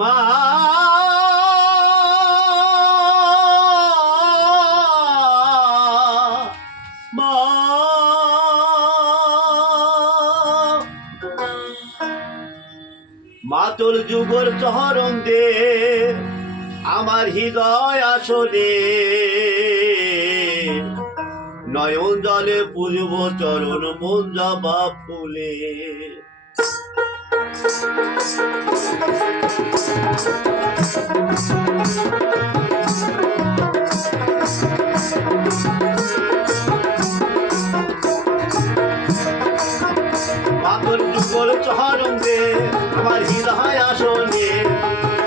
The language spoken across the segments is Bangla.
মা মা মা যুগর চহরণ দে, আমার হৃদয় আসলে নয়ন জলে পুজব চরণ মন জবা ফুলে। মাতর চরণ দে আমার হৃদয় আসনে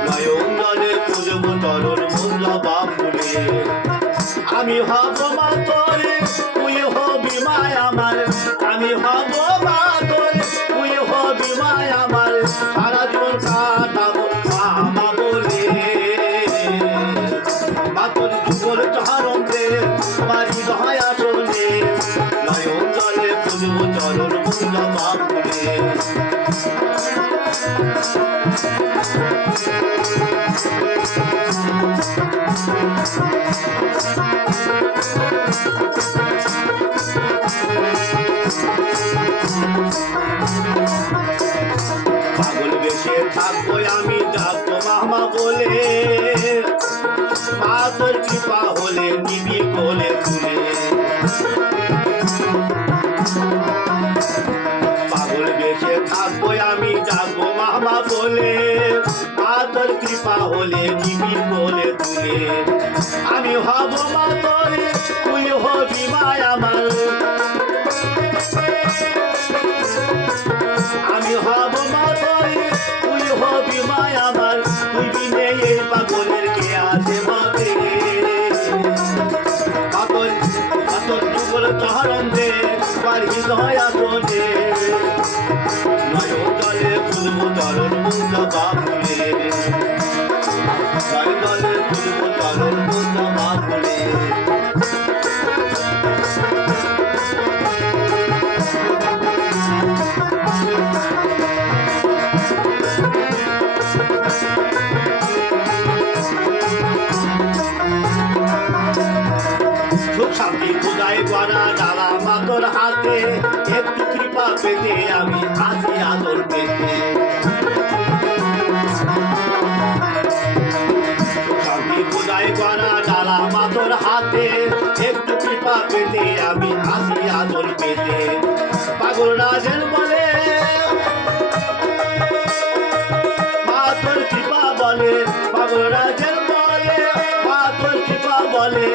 নয়ন জলে পুজব মন জবা ফুলে আমি হব মা পুজব চরণ জবা ফুলে পাগল বেশে থাকব আমি কৃপা হলে নিবি কোলে তুলে। পাগল বেশে থাকব আমি যাব মামা বলে। কৃপা হলে নিবি কোলে তুলে। আমি হব তুই হবি মায় আমার আমি হব মা তুই হবি তুই বিনে এই পাগলের কে আছে পাগল পাগল দে। আমার হৃদয় আসনে। নয়ন জলে ফুলব চরণ মুন্দ বাপুলে নয়ন জলে ফুলব চরণ মুন্দ বাপুলে সুখ শান্তি খুদাই ডালা মাতর হাতে, একটু কৃপা পেতে আমি আদর পেতে। পাগল রাজের বলে কৃপা পাগল রাজের বলে কৃপা বলে।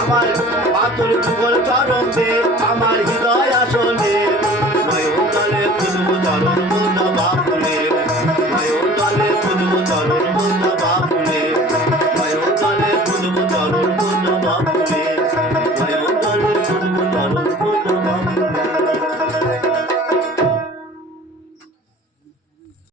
আমার তোর যুগল চরণ দে আমার